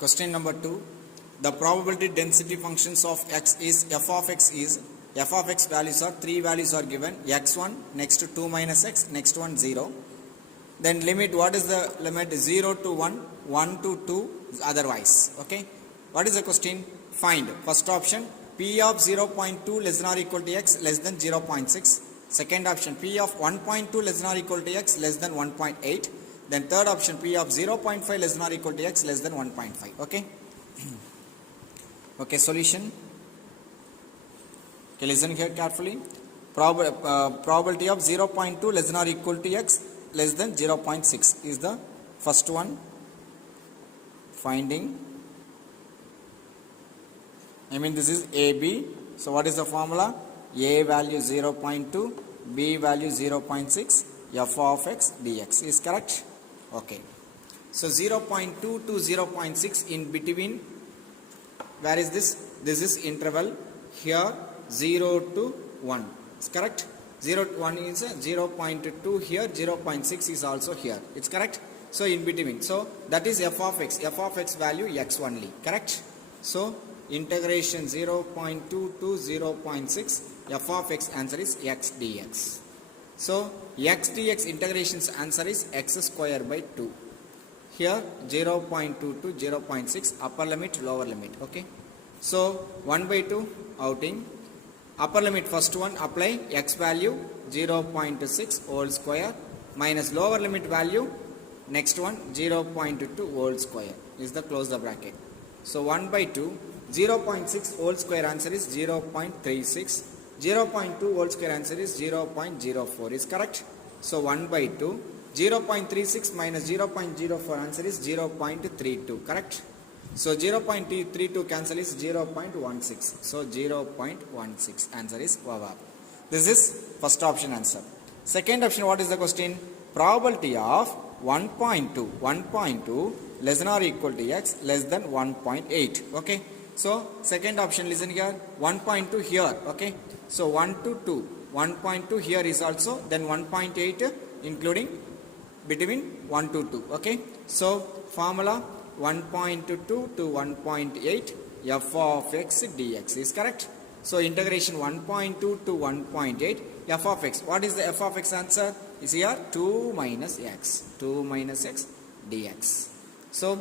Question number 2. The probability density functions of x is f of x values are 3 values are given, x1, next 2 minus x, next one 0. Then limit, what is the limit? 0 to 1, 1 to 2, otherwise. Okay. What is the question? Find. First option, p of 0.2 less than or equal to x less than 0.6. Second option, p of 1.2 less than or equal to x less than 1.8. Then third option, p of 0.5 less than or equal to x less than 1.5. Okay. Okay, solution. Okay, listen here carefully. Probability of 0.2 less than or equal to x less than 0.6 is the first one. Finding. This is AB. So what is the formula? A value 0.2, B value 0.6, f of x dx is correct. Okay. So 0.2 to 0.6 in between. Where is this? This is interval. Here 0 to 1. It's correct. 0 to 1 is 0.2 here. 0.6 is also here. It's correct. So in between. So that is f of x. F of x value x only. Correct. So integration 0.2 to 0.6. F of x answer is x dx. So x dx integration's answer is x square by 2. Here 0.2 to 0.6 upper limit, lower limit. Okay. So 1 by 2 outing. Upper limit first one apply x value 0.6 whole square minus lower limit value next one 0.2 whole square is the close the bracket. So 1 by 2 0.6 whole square answer is 0.36. 0.2 whole square answer is 0.04 is correct. So 1 by 2 0.36 minus 0.04 answer is 0.32 correct. So 0.32 cancel is 0.16. So 0.16 answer is over. This is first option answer. Second option, what is the question? Probability of 1.2 less than or equal to x less than 1.8. Okay. So second option, listen here, 1.2 here. Okay. So 1 to 2. 1.2 here is also, then 1.8 including between 1 to 2. Okay. So formula 1.2 to 1.8 f of x dx is correct. So integration 1.2 to 1.8 f of x. What is the f of x answer? Is here 2 minus x. 2 minus x dx. So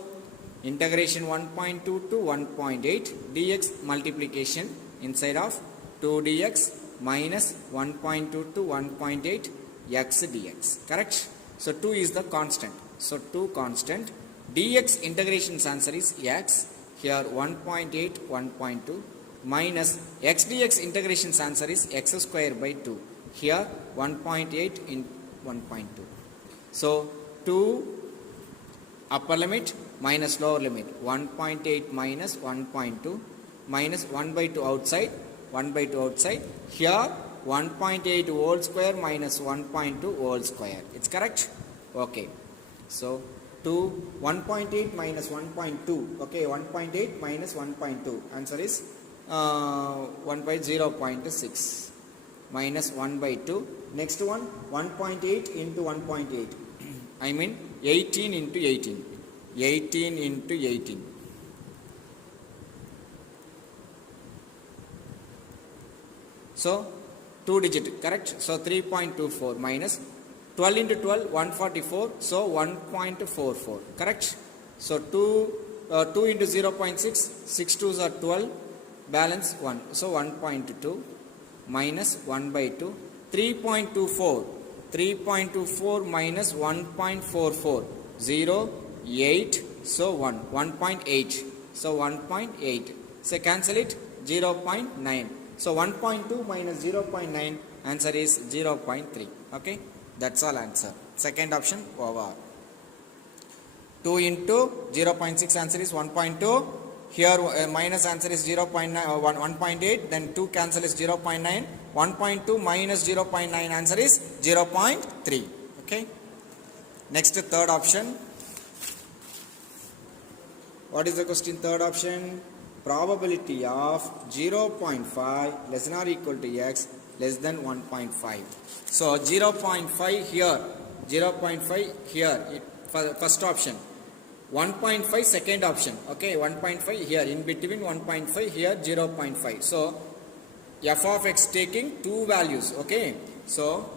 integration 1.2 to 1.8 dx multiplication inside of 2 dx minus 1.2 to 1.8 x dx. Correct? So 2 is the constant. So 2 constant. Dx integration's answer is x. Here 1.8, 1.2 minus x dx integration's answer is x square by 2. Here 1.8 in 1.2. So 2 upper limit minus lower limit. 1.8 minus 1.2 minus 1 by 2 outside. 1 by 2 outside. Here 1.8 whole square minus 1.2 whole square. It's correct? Okay. So 1.8 minus 1.2. Okay, 1.8 minus 1.2. Answer is 1 by 0.6 minus 1 by 2. Next one 1.8 into 1.8. 18 into 18. 18 into 18. So 2 digit, correct? So 3.24 minus 12 into 12, 144. So 1.44, correct? So 2 into 0.6, 6 2s are 12, balance 1. So 1.2 minus 1 by 2, 3.24. 3.24 minus 1.44, 0, 8, so 1, 1.8. So 1.8. So cancel it, 0.9. So 1.2 minus 0.9, answer is 0.3. Okay. That's all answer. Second option over. 2 into 0.6 answer is 1.2. Here minus answer is 0.9 1.8. Then 2 cancel is 0.9. 1.2 minus 0.9 answer is 0.3. Okay. Next third option. What is the question? Third option. Probability of 0.5 less than or equal to x less than 1.5. So 0.5 here, 0.5 here, first option. 1.5 second option. Okay, 1.5 here, in between 1.5 here 0.5. So f of x taking two values. Okay, so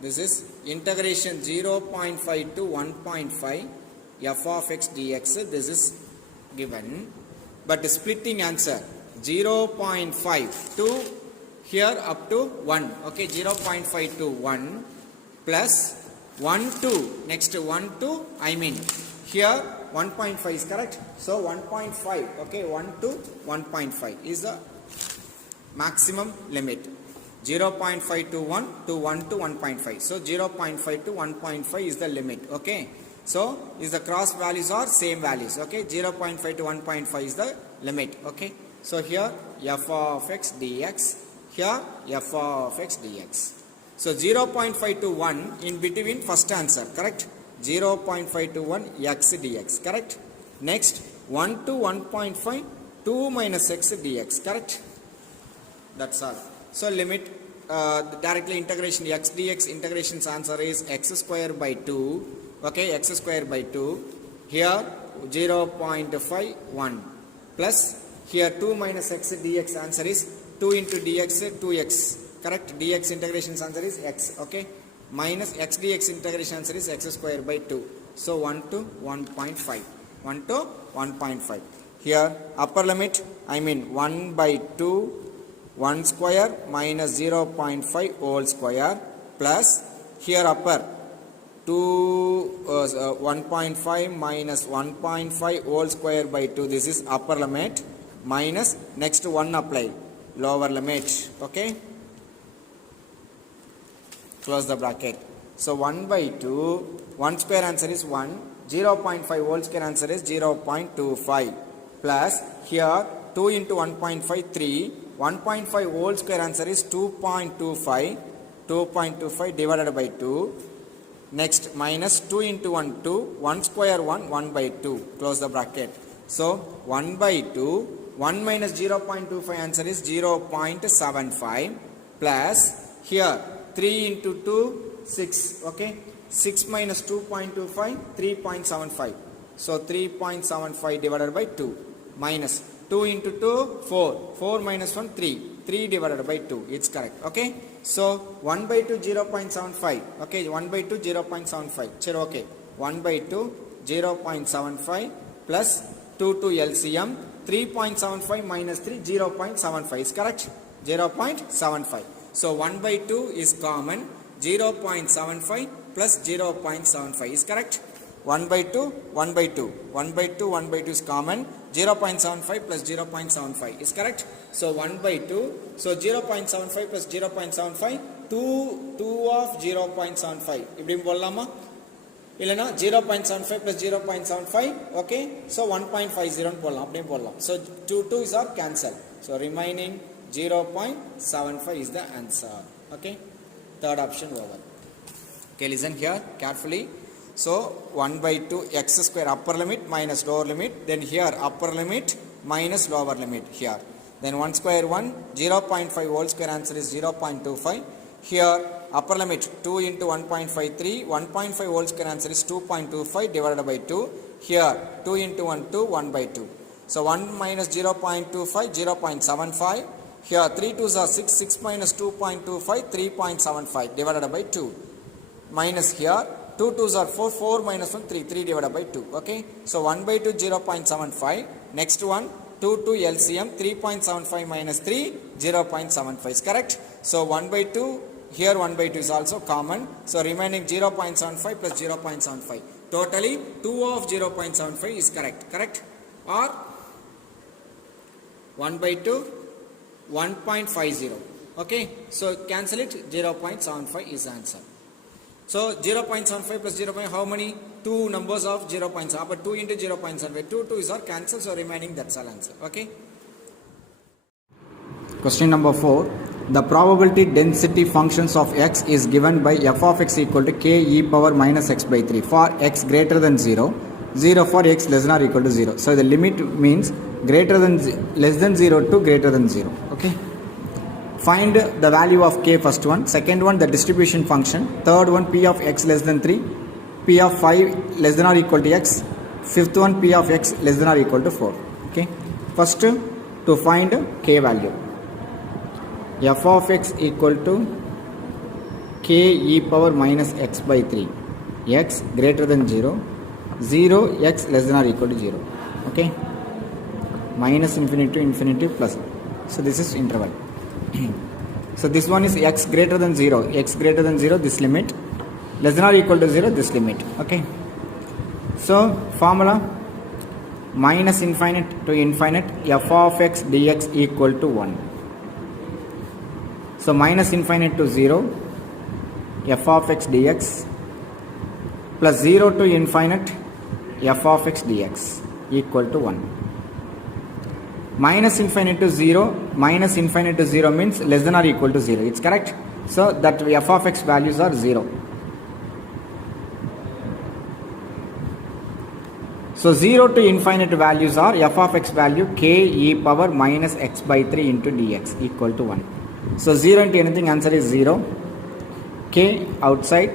this is integration 0.5 to 1.5 f of x dx. This is given, but splitting answer 0.5 to here up to 1. Okay, 0.5 to 1 plus 1 to next 1 to here 1.5 is correct. So 1.5. Okay, 1 to 1.5 is the maximum limit. 0.5 to 1 to 1 to 1.5. So 0.5 to 1.5 is the limit. Okay, so is the cross values are same values. Okay, 0.5 to 1.5 is the limit. Okay, so here f of x dx, here f of x dx. So 0.5 to 1 in between first answer, correct? 0.5 to 1 x dx, correct? Next 1 to 1.5 2 minus x dx, correct? That's all. So limit directly integration x dx integration's answer is x square by 2. Okay, x square by 2. Here 0.5 1 plus here 2 minus x dx answer is 2 into dx 2x. Correct, dx integration's answer is x. Okay, minus x dx integration answer is x square by 2. So 1 to 1.5. 1 to 1.5. Here upper limit 1 by 2 1 square minus 0.5 whole square plus here upper 1.5 minus 1.5 whole square by 2. This is upper limit minus next 1 apply lower limit. Okay, close the bracket. So 1 by 2, 1 square answer is 1, 0.5 whole square answer is 0.25 plus here 2 into 1.5 3, 1.5 whole square answer is 2.25, 2.25 divided by 2. Next minus 2 into 1 2, 1 square 1, 1 by 2, close the bracket. So 1 by 2, 1 minus 0.25 answer is 0.75 plus here 3 into 2 6. Okay, 6 minus 2.25 3.75. So 3.75 divided by 2 minus 2 into 2 4, 4 minus 1 3 divided by 2. It's correct. Okay, so 1 by 2 0.75. Okay, 1 by 2 0.75. Sure, okay, 1 by 2 0.75 plus 2 to LCM 3.75 minus 3 0.75 is correct. 0.75. So 1 by 2 is common. 0.75 plus 0.75 is correct. 1 by 2, 1 by 2. 1 by 2, 1 by 2 is common. 0.75 plus 0.75 is correct. So 1 by 2. So 0.75 plus 0.75. 2 of 0.75. இப்படி போடலாமா? இல்லனா 0.75 plus 0.75. Okay. So 1.50 போடலாம். அப்படியே போடலாம். So 2 is our cancel. So remaining 0.75 is the answer. Okay. Third option over. Okay, listen here carefully. So 1 by 2 x square upper limit minus lower limit. Then here upper limit minus lower limit here. Then 1 square 1, 0.5 whole square answer is 0.25. Here upper limit 2 into 1.53, 1.5 whole square answer is 2.25 divided by 2. Here 2 into 1, 2, 1 by 2. So 1 minus 0.25, 0.75. Here 3 2s are 6, 6 minus 2.25, 3.75 divided by 2. Minus here 2 2s are 4, 4 minus 1, 3 divided by 2. Okay. So 1 by 2 0.75. Next one 2 to LCM 3.75 minus 3 0.75 is correct. So 1 by 2 here 1 by 2 is also common. So remaining 0.75 plus 0.75. Totally 2 of 0.75 is correct. Correct? Or 1 by 2 1.50. Okay. So cancel it. 0.75 is answer. So 0.75 plus 0. How many? 2 numbers of 0.7. But 2 into 0.75. 2 is our cancel. So remaining that's all answer. Okay. Question number 4. The probability density functions of x is given by f of x equal to k e power minus x by 3 for x greater than 0, 0 for x less than or equal to 0. So the limit means greater than less than 0 to greater than 0. Okay. Find the value of k first one, second one the distribution function, third one p of x less than 3, p of 5 less than or equal to x, fifth one p of x less than or equal to 4. Okay, first to find k value, f of x equal to k e power minus x by 3, x greater than 0, 0 x less than or equal to 0. Okay, minus infinity to infinity plus, so this is interval. So this one is x greater than 0, x greater than 0 this limit, less than or equal to 0 this limit. Okay, so formula minus infinite to infinite f of x dx equal to 1. So minus infinite to 0 f of x dx plus 0 to infinite f of x dx equal to 1. Minus infinite to 0, minus infinite to 0 means less than or equal to 0. It's correct. So that f of x values are 0. So 0 to infinite values are f of x value k e power minus x by 3 into dx equal to 1. So 0 into anything, answer is 0. K outside,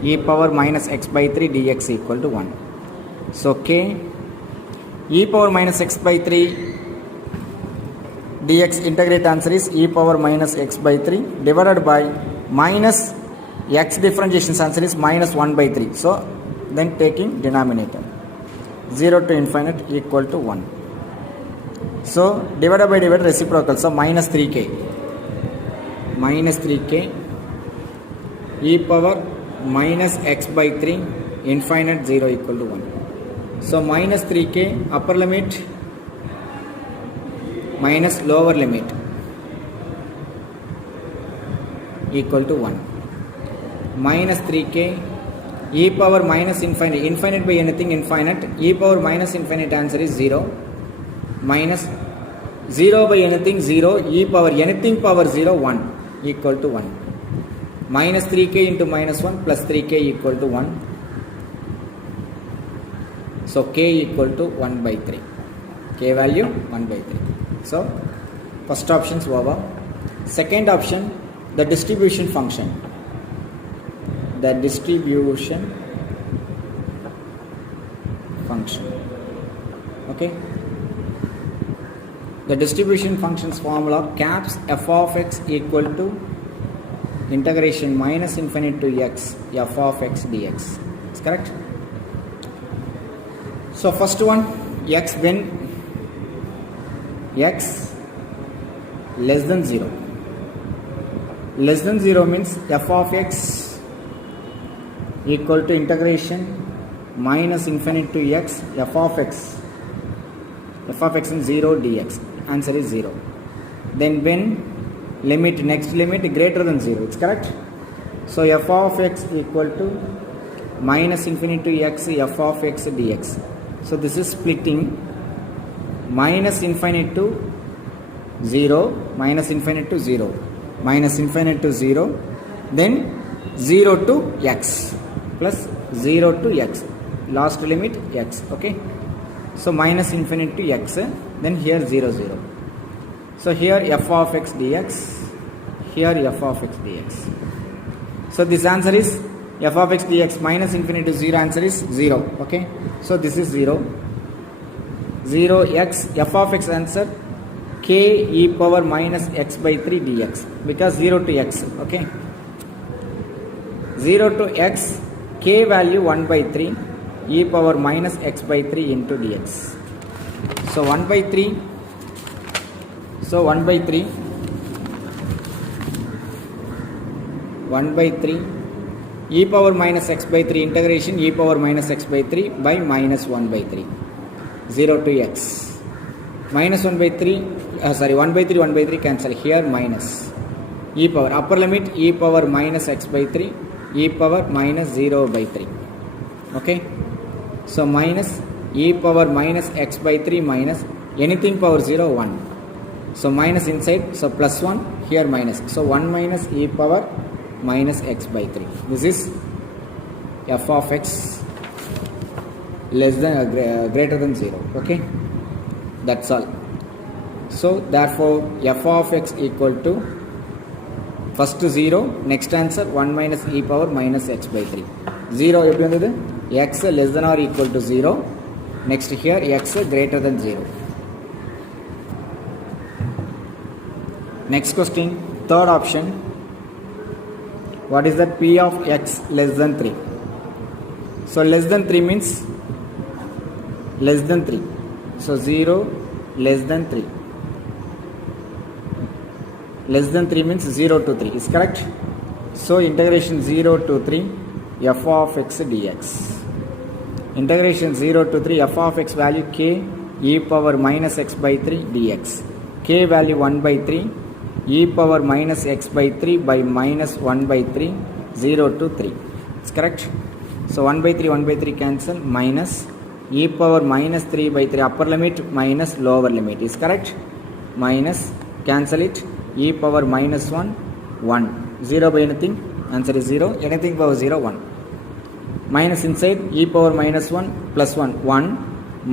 e power minus x by 3 dx equal to 1. So k e power minus x by 3 dx integrate, answer is e power minus x by 3 divided by minus x differentiation, answer is minus 1 by 3. So then taking denominator 0 to infinite equal to 1. So divided by divided reciprocal, so minus 3k e power minus x by 3 infinite 0 equal to 1. So minus 3k upper limit minus lower limit equal to 1. Minus 3k e power minus infinite, infinite by anything infinite, e power minus infinite, answer is 0. Minus 0 by anything 0, e power anything power 0 1 equal to 1. Minus 3k into minus 1 plus 3k equal to 1. So k equal to 1 by 3. K value 1 by 3. So first option is over. Second option, the distribution function. The distribution function. Okay. The distribution function's formula caps f of x equal to integration minus infinite to x f of x dx. It's correct. So first one, x when x less than 0. Less than 0 means f of x equal to integration minus infinite to x f of x in 0 dx. Answer is 0. Then when limit, next limit greater than 0. It's correct. So f of x equal to minus infinite to x f of x dx. So this is splitting minus infinite to 0, minus infinite to 0, minus infinite to 0, then 0 to x plus 0 to x, last limit x. Okay, so minus infinite to x, then here 0 0. So here f of x dx, here f of x dx. So this answer is f of x dx minus infinity to 0, answer is 0. Okay, so this is 0. 0 x f of x, answer k e power minus x by 3 dx, because 0 to x. Okay, 0 to x, k value 1 by 3 e power minus x by 3 into dx. So 1 by 3, so 1 by 3, 1 by 3 e power minus x by 3 integration e power minus x by 3 by minus 1 by 3, 0 to x. Minus 1 by 3, 1 by 3, 1 by 3 cancel, here minus e power, upper limit e power minus x by 3 e power minus 0 by 3. Okay, so minus e power minus x by 3 minus anything power 0 1. So minus inside, so plus 1, here minus. So 1 minus e power minus x by 3. This is f of x less than greater than 0. Okay, that's all. So therefore f of x equal to first 0, next answer 1 minus e power minus x by 3. 0 எப்படி வந்தது? x less than or equal to 0. Next here x greater than 0. Next question, third option. What is that? P of x less than 3. So less than 3 means less than 3. So 0 less than 3. Less than 3 means 0 to 3. Is correct? So integration 0 to 3 f of x dx. Integration 0 to 3 f of x value k e power minus x by 3 dx. K value 1 by 3 e power minus x by 3 by minus 1 by 3 0 to 3. It's correct? So 1 by 3 cancel, minus e power minus 3 by 3 upper limit minus lower limit. Is correct? Minus, cancel it, e power minus 1 1. 0 by anything, answer is 0. Anything power 0 1. Minus inside, e power minus 1 plus 1 1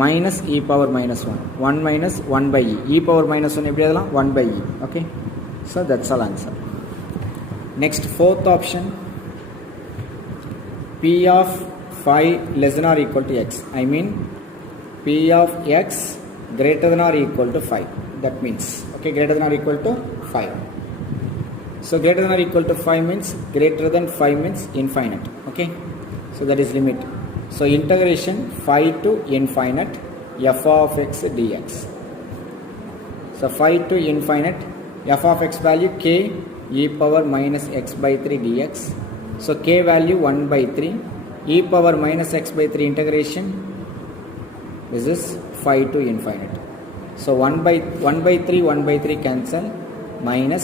minus e power minus 1 1 minus 1 by e power minus 1 எப்படி எழுதலாம்? 1 by e. Okay, so that's all answer. Next, fourth option, p of 5 less than or equal to x. I mean p of x greater than or equal to 5. That means, okay, greater than or equal to 5. So greater than or equal to 5 means greater than 5 means infinite. Okay, so that is limit. So integration 5 to infinite f of x dx. So 5 to infinite f of x value k e power minus x by 3 dx. So k value 1 by 3 e power minus x by 3 integration, this is 5 to infinite. So 1 by 3 cancel, minus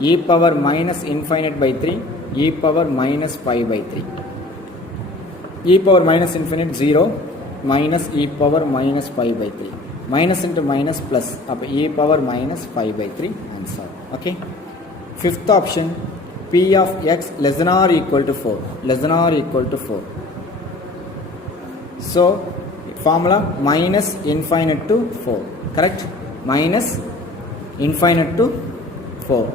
e power minus infinite by 3 e power minus 5 by 3. E power minus infinite 0 minus e power minus 5 by 3. Minus into minus plus, up e power minus 5 by 3 answer. Okay. Fifth option, p of x less than or equal to 4. Less than or equal to 4. So formula minus infinite to 4. Correct? Minus infinite to 4.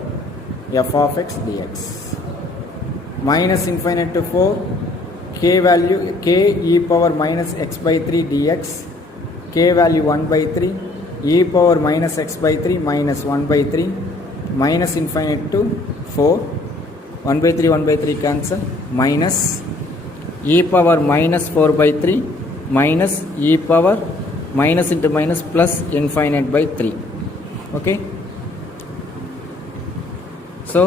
F of x dx. Minus infinite to 4. K value k e power minus x by 3 dx. K value 1 by 3 e power minus x by 3 minus 1 by 3 minus infinite to 4. 1 by 3 cancel, minus e power minus 4 by 3 minus e power minus into minus plus infinite by 3. Okay, so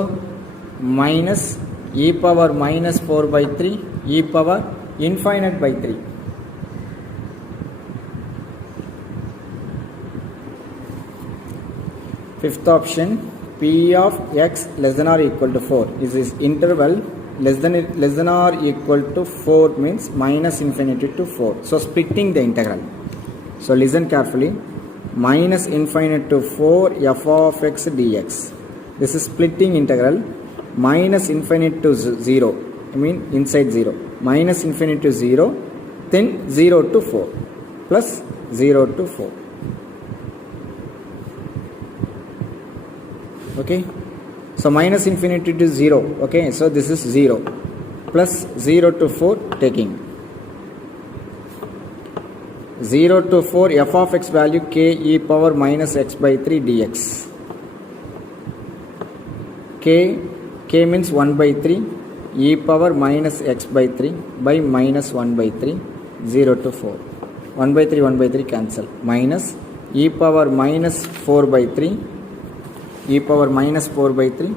minus e power minus 4 by 3 e power infinite by 3. Fifth option, p of x less than or equal to 4 is this interval less than or equal to 4 means minus infinity to 4. So splitting the integral. So listen carefully. Minus infinite to 4 f of x dx. This is splitting integral. Minus infinite to 0. I mean inside 0. Minus infinity to 0. Then 0 to 4. Plus 0 to 4. Okay. So minus infinity to 0. Okay. So this is 0. Plus 0 to 4 taking. 0 to 4 f of x value k e power minus x by 3 dx. K means 1 by 3 e power minus x by 3 by minus 1 by 3 0 to 4. 1 by 3 cancel, minus e power minus 4 by 3 e power minus 4 by 3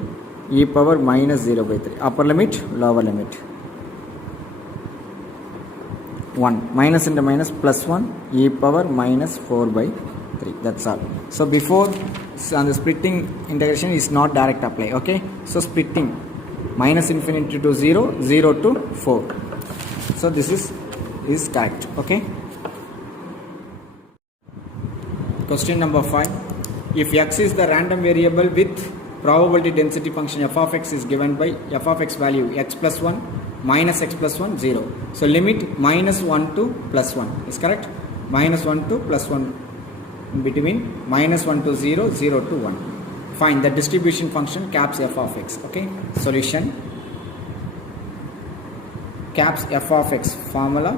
e power minus 0 by 3. Upper limit, lower limit. 1 minus into minus plus 1 e power minus 4 by 3. That's all. So before on the splitting integration is not direct apply. Okay. So splitting minus infinity to 0, 0 to 4. So this is correct. Okay. Question number 5. If x is the random variable with probability density function f of x is given by f of x value x plus 1 minus x plus 1 0. So limit minus 1 to plus 1 is correct. Minus 1 to plus 1 in between, minus 1 to 0, 0 to 1. find the distribution function caps f of x. Okay, solution caps f of x formula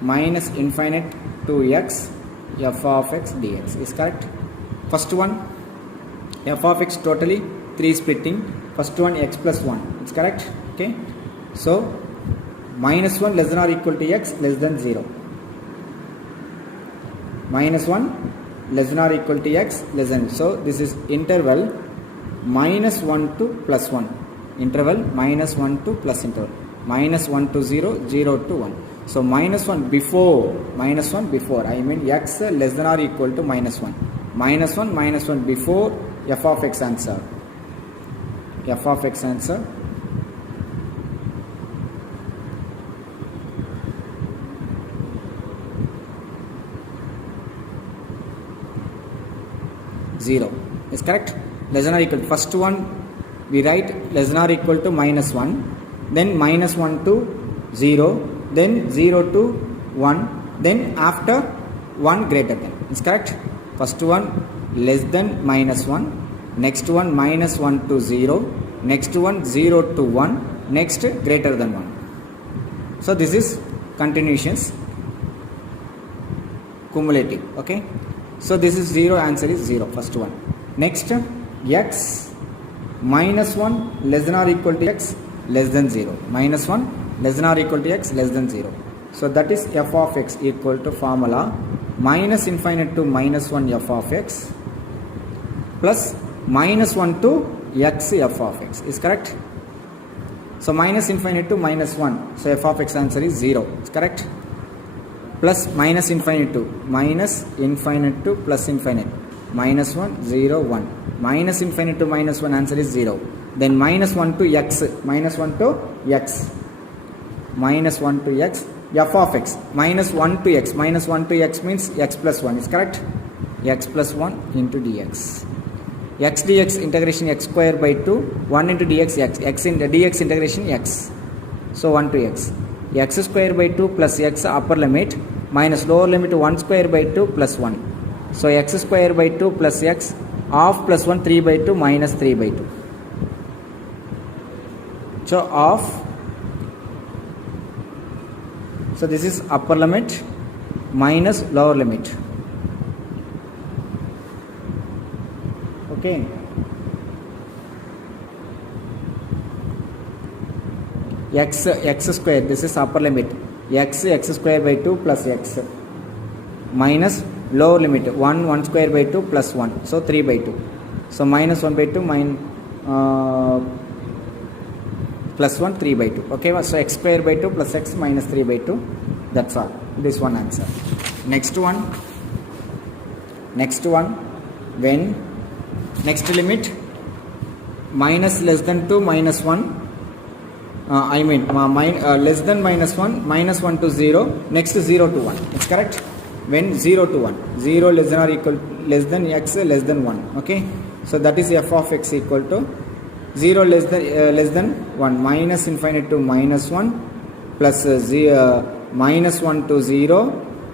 minus infinite to x f of x dx is correct. First one f of x totally 3 splitting, first one x plus 1, it's correct. Okay, so minus 1 less than or equal to x less than 0, minus 1 less than or equal to x less than, so this is interval minus 1 to plus 1, interval minus 1 to plus interval, minus 1 to 0, 0 to 1. So minus 1 before, I mean x less than or equal to minus 1, minus 1 before f of x answer, f of x answer zero is correct. Less than or equal to, first one we write less than or equal to minus 1, then minus 1 to 0, then 0 to 1, then after 1 greater than, is correct. First one less than minus 1, next one minus 1 to 0, next one 0 to 1, next greater than 1. So this is continuations, cumulative. Okay, so this is 0, answer is 0, first one. Next x minus 1 less than or equal to x less than 0, minus 1 less than or equal to x less than 0. So that is f of x equal to formula minus infinite to minus 1 f of x plus minus 1 to x f of x is correct. So minus infinite to minus 1, so f of x answer is 0, it's correct. Plus minus infinite to plus infinite, minus 1 0 1, minus infinite to minus 1 answer is 0. Then minus 1 to x, minus 1 to x, minus 1 to x f of x, minus 1 to x, minus 1 to x means x plus 1 is correct, x plus 1 into dx, x dx integration x square by 2, 1 into dx x in the dx integration x, so 1 to x square by 2 plus x upper limit minus lower limit 1 square by 2 plus 1, so x square by 2 plus x half plus 1 3 by 2 minus 3 by 2, so half, so this is upper limit minus lower limit. Okay, x square, this is upper limit, x square by 2 plus x minus lower limit 1 square by 2 plus 1, so 3 by 2, so minus 1 by 2 plus 1 3 by 2. Okay, so x square by 2 plus x minus 3 by 2, that's all, this one answer. Next one when next limit minus less than 2 minus 1, less than minus 1, minus 1 to 0, next 0 to 1, it's correct. When 0 to 1, 0 less than or equal less than x less than 1. Okay, so that is f of x equal to 0 less than 1, minus infinite to minus 1 plus 0 minus 1 to 0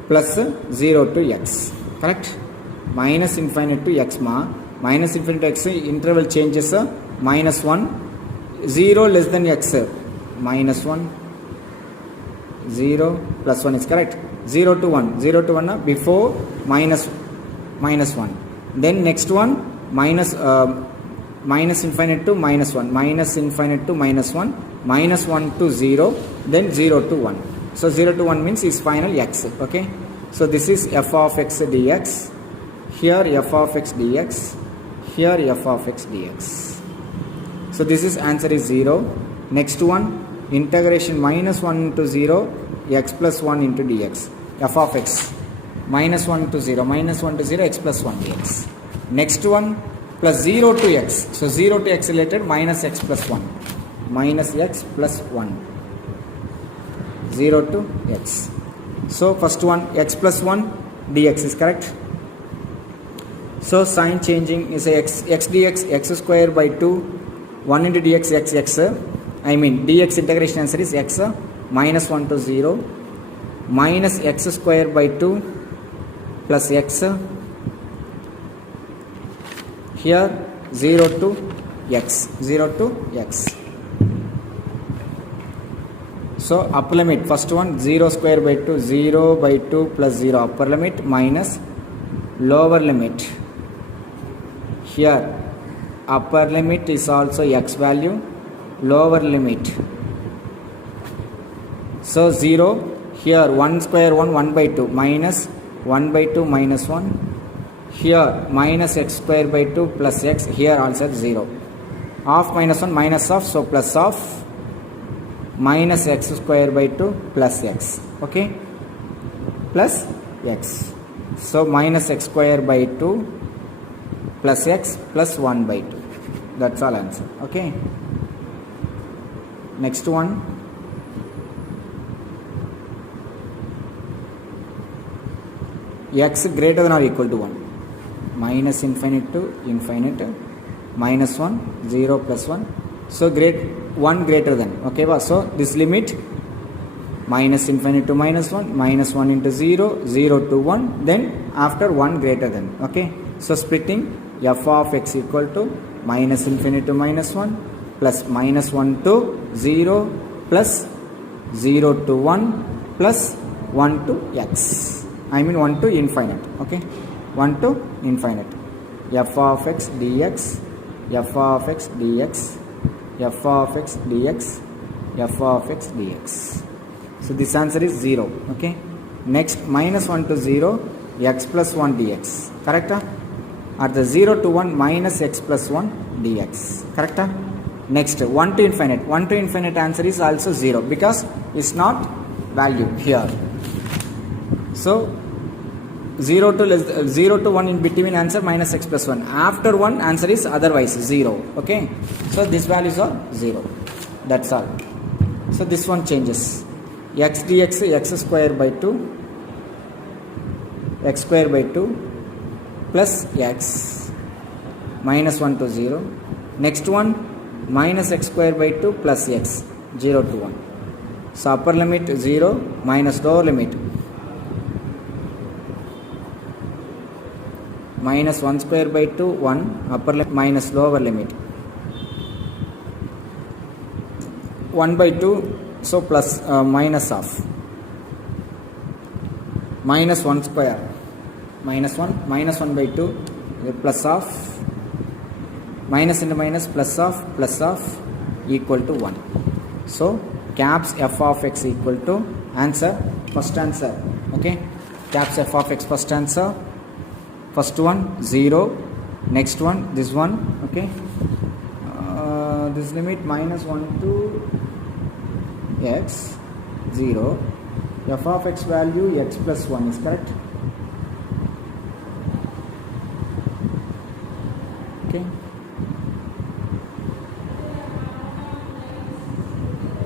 plus 0 to x, correct. Minus infinite to x minus infinite to x interval changes minus 1, 0 less than x minus 1, 0 plus 1 is correct. 0 to 1 before minus 1, then next one minus infinite to minus 1, minus infinite to minus 1, minus 1 to 0, then 0 to 1, so 0 to 1 means is final x. Okay, so this is f of x dx, here f of x dx, here f of x dx, so this is answer is 0. Next one integration minus 1 to 0 x plus 1 into dx, f of x minus 1 to 0 x plus 1 dx. Next one plus 0 to x, so 0 to x related minus x plus 1, minus x plus 1, 0 to x, so first one x plus 1 dx is correct. So sign changing is x dx x square by 2, 1 into dx x, dx integration answer is x minus 1 to 0 minus x square by 2 plus x, here 0 to x, 0 to x. So upper limit, first one 0 square by 2, 0 by 2 plus 0 upper limit minus lower limit. Here upper limit is also x value, lower limit. So 0, here 1 square 1 by 2 minus 1 by 2 minus 1. Here minus x square by 2 plus x, here also 0. Half minus 1 minus of, so plus of minus x square by 2 plus x. Okay, plus x. So minus x square by 2 plus x plus 1 by 2. That's all answer. Okay, next one. X greater than or equal to 1. Minus infinite to infinite, minus 1, 0 plus 1. So 1 greater than. Okay, so this limit minus infinite to minus 1, minus 1 into 0, 0 to 1, then after 1 greater than. Okay, so splitting f of x equal to minus infinite to minus 1 plus minus 1 to 0 plus 0 to 1 plus 1 to x. I mean 1 to infinite. Okay, 1 to infinite. F of x dx, f of x dx, f of x dx, f of x dx. So this answer is 0. Okay, next minus 1 to 0, x plus 1 dx. Correct? Or the 0 to 1 minus x plus 1 dx. Correct? Next 1 to infinite. 1 to infinite answer is also 0 because it's not value here. So 0 to 1 in between answer minus x plus 1. After 1 answer is otherwise 0. Okay, so this values are 0. That's all. So this one changes. X dx x square by 2, x square by 2 plus x minus 1 to 0. Next one minus x square by 2 plus x, 0 to 1. So upper limit 0 minus lower limit minus 1 square by 2 1, upper limit minus lower limit 1 by 2, so plus minus of minus 1 square minus 1 by 2 plus of minus into minus plus of equal to 1. So caps f of x equal to answer, first answer. Okay, caps f of x first answer. First one 0, next one this one. Okay, this limit minus 1 to x 0, f of x value x plus 1 is correct. Okay,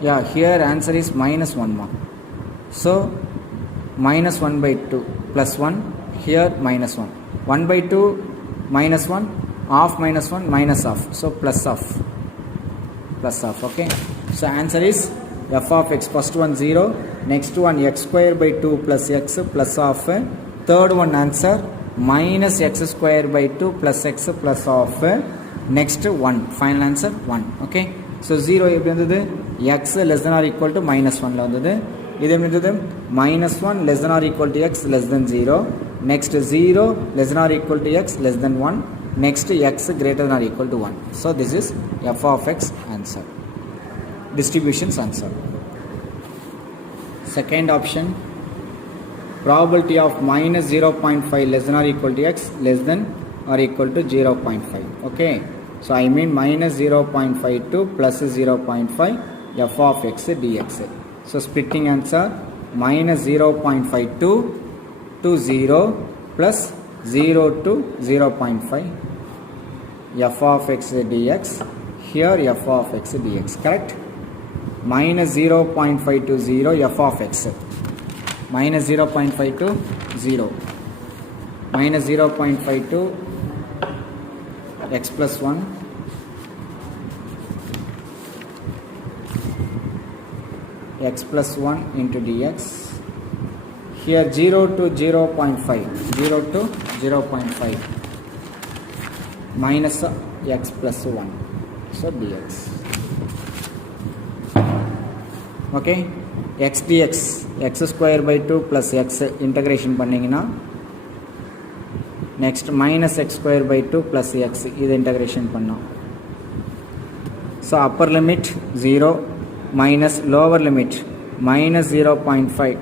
yeah, here answer is minus 1 mark. So minus 1 by 2 plus 1, here minus 1, 1 by 2 minus 1, half minus 1 minus half, so plus of. Okay, so answer is f of x, first one 0, next one x square by 2 plus x plus of, third one answer minus x square by 2 plus x plus of, next 1, final answer 1. Okay, so 0 எப்படி இருந்தது, x less than or equal to minus 1 ல வந்தது. இது எப்படி இருந்தது, minus 1 less than or equal to x less than 0, next 0 less than or equal to x less than 1, next x greater than or equal to 1. So this is f of x answer, distributions answer. Second option, probability of minus 0.5 less than or equal to x less than or equal to 0.5. Okay, so I mean minus 0.5 to plus 0.5 f of x dx. So splitting answer minus 0.5 to 0 plus 0 to 0.5 f of x dx, here f of x dx, correct? Minus 0.5 to 0 f of x, minus 0.5 to 0, minus 0.5 to x plus 1, x plus 1 into dx, here 0 to 0.5, 0 to 0.5, minus x plus 1. So dx. Okay, x dx, x square by 2 plus x integration பண்ணீங்கன்னா next minus x square by 2 plus x இது integration பண்ணோம். So upper limit 0 minus lower limit minus 0.5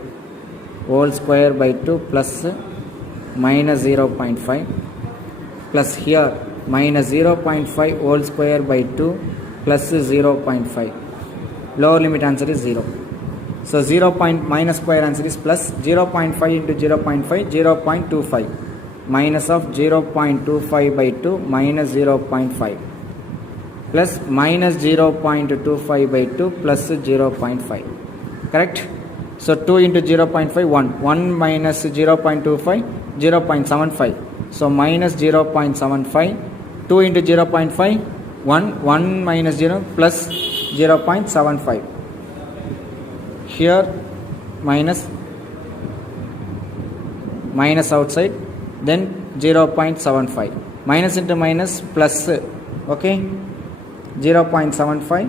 whole square by 2 plus minus 0.5 plus here minus 0.5 whole square by 2 plus 0.5. Lower limit answer is 0. So 0. Minus square answer is plus 0.5 into 0.5 0.25 minus of 0.25 by 2 minus 0.5 plus minus 0.25 by 2 plus 0.5. Correct? So 2 into 0.5 1 minus 0.25 0.75. So minus 0.75. 2 into 0.5 1 minus 0 plus 0.75. Here minus outside, then 0.75. Minus into minus plus, okay, 0.75.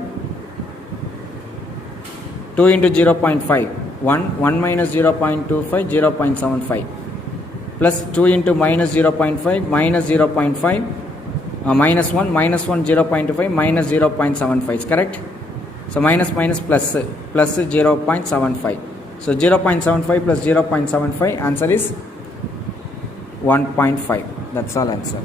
2 into 0.5 1 minus 0.25 0.75 plus 2 into minus 0.5 minus 0.5 minus 1 0.25 minus 0.75 is correct. So minus plus 0.75. So 0.75 plus 0.75 answer is 1.5. That's all answer.